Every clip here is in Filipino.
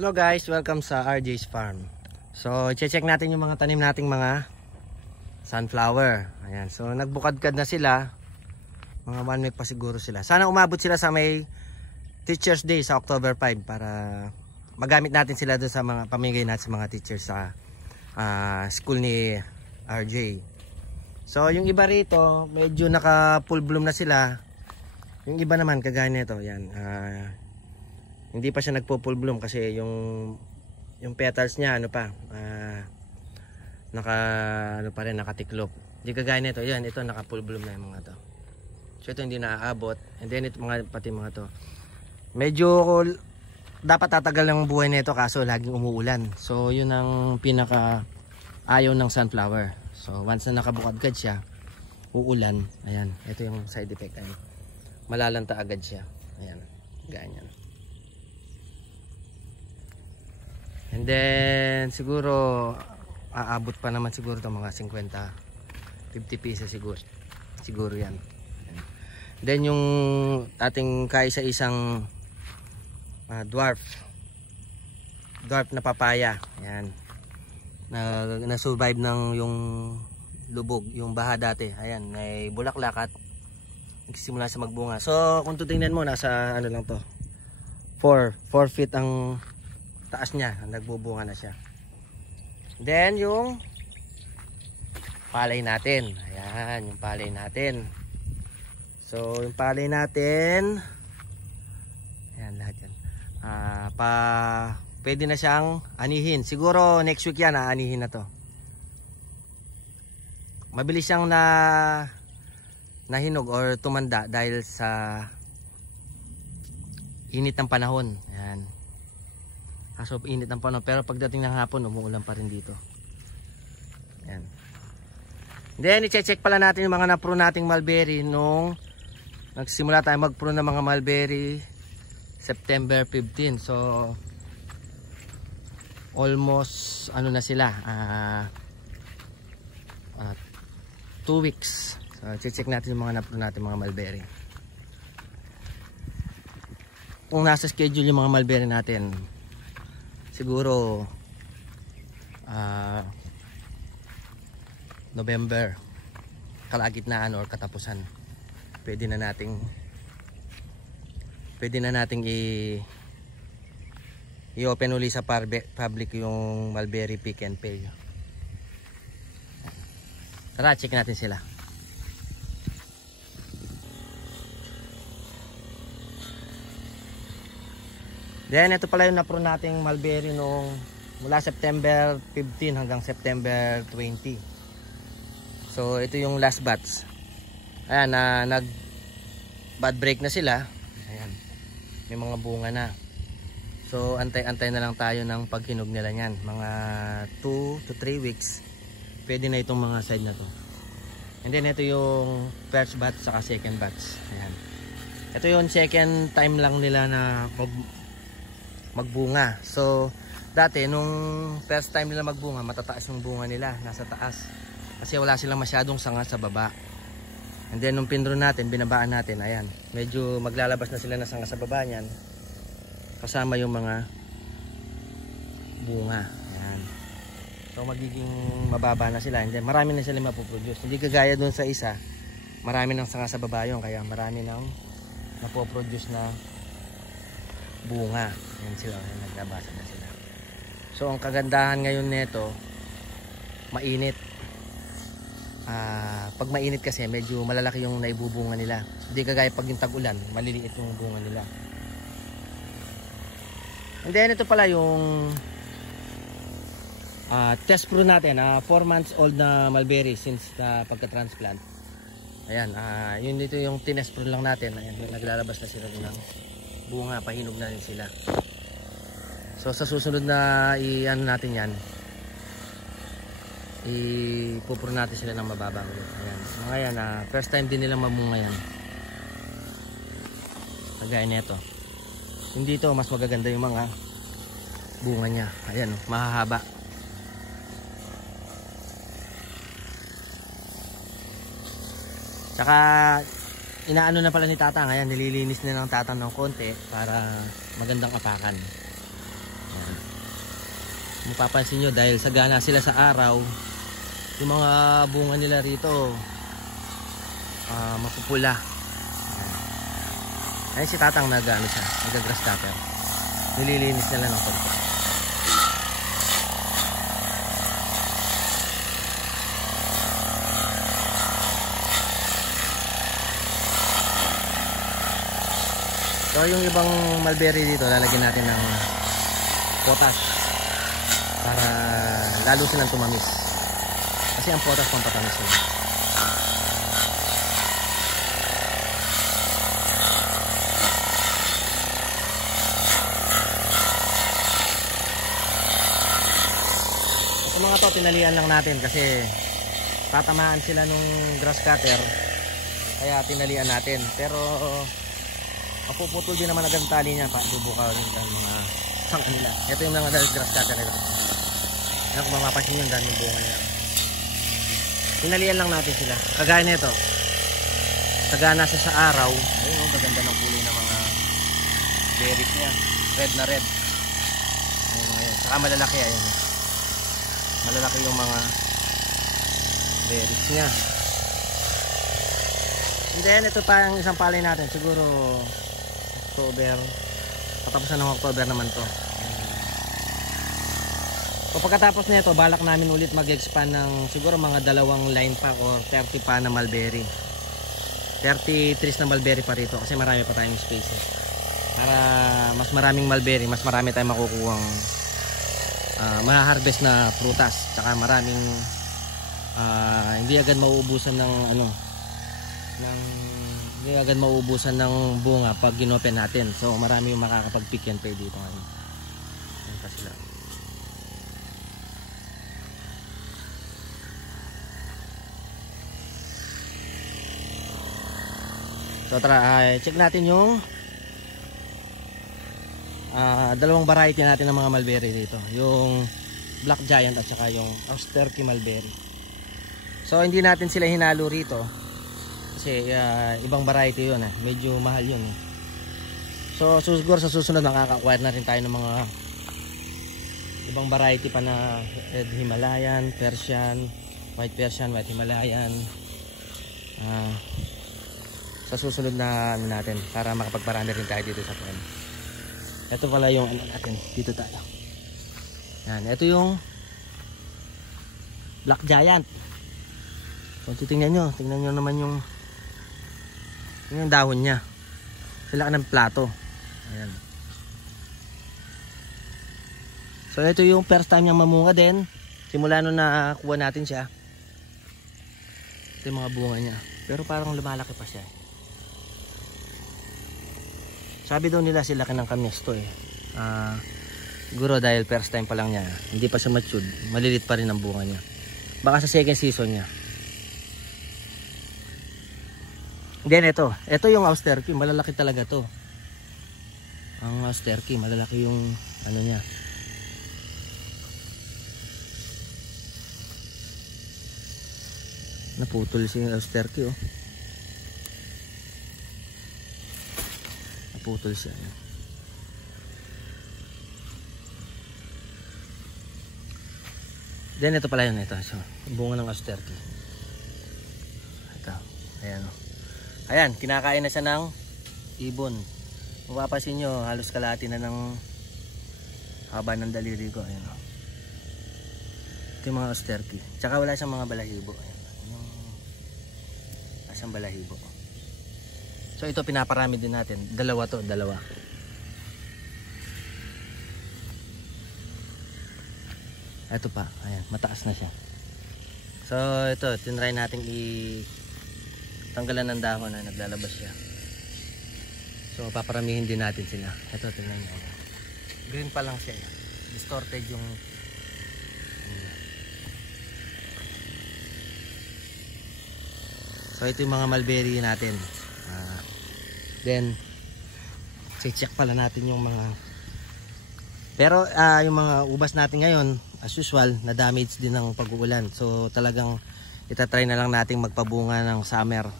Hello guys, welcome sa RJ's Farm. So, check natin yung mga tanim nating mga sunflower. Ayan, so nagbukadkad na sila. Mga 1 week pa siguro sila. Sana umabot sila sa may Teachers Day sa October 5 para magamit natin sila doon sa mga pamigay natin sa mga teachers sa school ni RJ. So, yung iba rito, medyo naka full bloom na sila. Yung iba naman kagaya nito, yan. Hindi pa siya nagpo-full bloom kasi yung petals niya nakatiklop. Hindi kagaya nito, yan, ito naka full bloom na yung mga to. So ito hindi naaabot. And then ito pati mga to. Medyo dapat tatagal ng buhay nito kaso laging umuulan. So yun ang pinaka ayaw ng sunflower. So once na nakabukadkad siya, uulan. Ayan, ito yung side effect. Ayan. Malalanta agad siya. Ayan, ganyan. And then siguro aabot pa naman siguro ito mga 50 pieces siguro yan. Then yung ating kaisa-isang dwarf na papaya, ayan, na survive ng yung lubog, yung baha dati. Ayan, may bulaklak at nagsisimula sa magbunga. So kung tutingnan mo, nasa ano lang to, 4 feet ang taas niya, nagbubunga na siya. Then yung palay natin, ayan, yung palay natin. So yung palay natin, ayan, lahat yan pwede na siyang anihin. Siguro next week yan, anihin na to. Mabilis siyang nahinog or tumanda dahil sa init ng panahon. Ayan. Kaso init ng panahon, pero pagdating ng hapon umuulan pa rin dito. Ayan. Then i-check pala natin yung mga na-prune nating mulberry nung nagsimula tayo mag-prune ng mga mulberry September 15. So almost ano na sila, 2 weeks. So check natin yung mga na-prune natin mga mulberry. Kung nasa schedule yung mga mulberry natin, siguro November, kalagitnaan or katapusan, pwede na nating i-open uli sa public yung mulberry pick and pay. Tara, check natin sila. Then ito pala yung na-prune nating mulberry nung mula September 15 hanggang September 20. So ito yung last batch. Ayan, nag bud break na sila. Ayan, may mga bunga na. So antay na lang tayo ng paghinog nila niyan. Mga 2 to 3 weeks pwede na itong mga side na to. And then ito yung first batch saka second batch. Ayan, ito yung second time lang nila na magbunga. So dati nung first time nila magbunga, matataas yung bunga nila, nasa taas, kasi wala silang masyadong sanga sa baba. And then nung pinrune natin, binabaan natin, ayan, medyo maglalabas na sila na sanga sa baba niyan, kasama yung mga bunga. Ayan. So magiging mababa na sila, and then marami na sila mapoproduce. Hindi kagaya dun sa isa, marami ng sanga sa baba yun, kaya marami nang napoproduce na bunga. Yan sila, naglabasa na sila. So ang kagandahan ngayon nito, mainit. Pag mainit kasi medyo malalaki yung naibubunga nila. Hindi kagaya pag yung tag-ulan, maliliit yung bunga nila. And then ito pala yung test prune natin, 4 months old na mulberry since pagka-transplant. Ayan, yun dito yung tinest prune lang natin. Ayan, naglalabas na sila ng bunga, pahinog na rin sila. So sa susunod na i-ano natin yan, ipupuro natin sila ng mababa ulit. Ayan, mga yan, first time din nilang mamunga yan, kagaya nito. Hindi ito, mas magaganda yung mga bunga niya. Ayan, mahahaba. Tsaka inaano na pala ni Tatang, ayan, nililinis na ng Tatang ng konti para magandang apakan. Ayan. Mapapansin nyo dahil sagana sila sa araw, yung mga bunga nila rito mapupula. Ayan si tatang nag-ano siya, nag-grass cutter. Nililinis nila ng konti. So yung ibang mulberry dito lalagyan natin ng potash para lalo silang tumamis. Kasi ang potash pampatamis nila. Ito mga to tinalian lang natin kasi tatamaan sila nung grass cutter. Kaya tinalian natin. Pero mapuputol din naman agad ang tali niya, bubuka rin ang mga sang kanila. Ito yung mga grass cutter nito. Yan, kung mapapansin nyo, ang daming bunga niya. Tinalian lang natin sila. Kagaya nito. Sagana siya sa araw. Ayun, oh, gaganda ng kulay ng mga berries niya. Red na red. Ayun, ayun. Saka malalaki, ayun. Malalaki yung mga berries niya. And then, ito pa ang isang palay natin. Siguro October, patapusan ng October naman to. So pagkatapos nito balak namin ulit mag-expand ng siguro mga 2 line pa or 30 pa na mulberry, 30 trees na mulberry pa rito kasi marami pa tayong space para mas maraming mulberry, mas marami tayong makukuhang maha-harvest na prutas, tsaka maraming hindi agad mauubusan ng hindi agad mauubusan ng bunga pag ginopen natin. So marami yung makakapag-pick and pay dito ngayon. Ayan pa sila. So tara, check natin yung 2 variety natin ng mga mulberry dito. Yung Black Giant at saka yung Austerky mulberry. So hindi natin sila hinalo rito kasi ibang variety yun medyo mahal yun So siguro sa susunod makaka-acquire na rin tayo ng mga ibang variety pa na Red Himalayan, Persian, White Persian, White Himalayan sa susunod na natin para makapagparami rin tayo dito sa puwan. Ito pala yung natin, dito tayo. Yan, ito yung Black Giant. So tingnan nyo naman yung dahon niya. Sila ka ng plato. Ayan. So ito yung first time niyang mamunga din. Simula nung nakuha natin siya. Ito yung mga bunga niya. Pero parang lumalaki pa siya. Sabi daw nila sila ka ng kamyesto siguro dahil first time pa lang niya, hindi pa siya matured, malilit pa rin ang bunga niya. Baka sa second season niya. Then ito yung Austerky, malalaki talaga to. Ang Austerky, malalaki yung niya. Naputol si Austerky Naputol siya. Then ito pala yun, ito. So, bunga ng Austerky. Ito. Ayan Ayan, kinakain na siya ng ibon. Mapapansin nyo, halos kalahati na ng haba ng daliri ko. Ayan Ito yung mga Austerky. Tsaka wala siyang mga balahibo. Ayan Wala siyang balahibo. So ito pinaparami din natin. Dalawa. Ito pa. Ayan, mataas na siya. So ito, tinry natin tanggalan ng dahon na naglalabas siya. So paparamihin din natin sila. Ito, tingnan nyo. Green pa lang siya. Distorted yung So ito yung mga mulberry natin. Then check pala natin yung mga pero yung mga ubas natin ngayon as usual na damage din ng pag-uulan. So talagang itatry na lang nating magpabunga ng summer.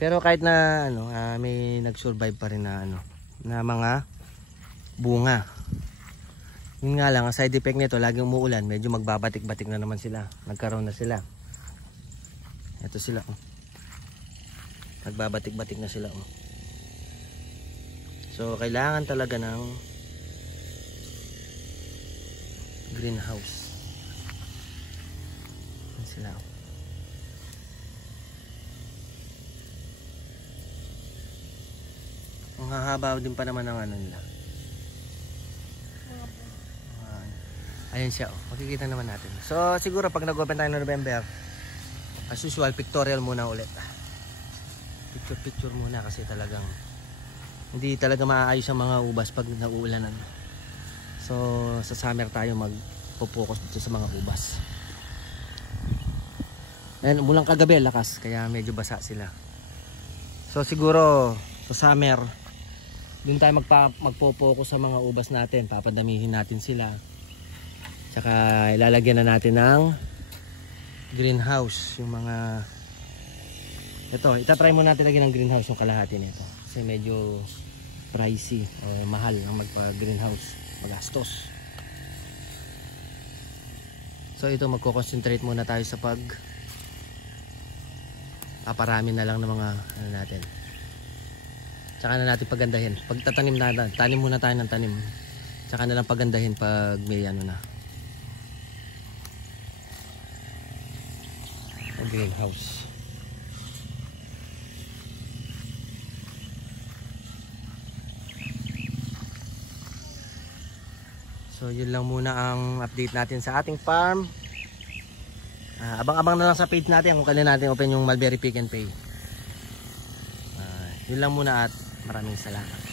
Pero kahit na may nag-survive pa rin na na mga bunga. Yun nga lang, ang side effect nito, laging umuulan, medyo magbabatik-batik na naman sila. Nagkaroon na sila. Ito sila, oh. Nagbabatik-batik na sila, oh. So, kailangan talaga ng greenhouse. Yan sila, oh. Ang hahaba din pa naman ng ano nila. Ayan siya, oh. Makikita naman natin. So siguro pag nag-open tayo ng November, as usual, pictorial muna ulit. Picture muna kasi talagang hindi talaga maayos ang mga ubas pag nauulanan. So sa summer tayo magpo-focus dito sa mga ubas. Ayan, mulang kagabi lakas, kaya medyo basa sila. So siguro sa summer, doon tayo magpo-focus sa mga ubas natin. Papadamihin natin sila. Tsaka ilalagyan na natin ng greenhouse. Yung mga ito, itatry muna natin lagyan ng greenhouse yung kalahati nito. Kasi medyo pricey o mahal ang magpa-greenhouse. Magastos. So ito, magko-concentrate muna tayo sa paparami na lang ng mga ano natin. Tsaka na natin pagandahin. Pag tatanim na, tanim muna tayo ng tanim. Tsaka na lang pagandahin pag may ano na. Greenhouse. So yun lang muna ang update natin sa ating farm. Abang-abang na lang sa page natin kung kailan natin open yung Mulberry Pick and Pay. Yun lang muna at maraming salamat.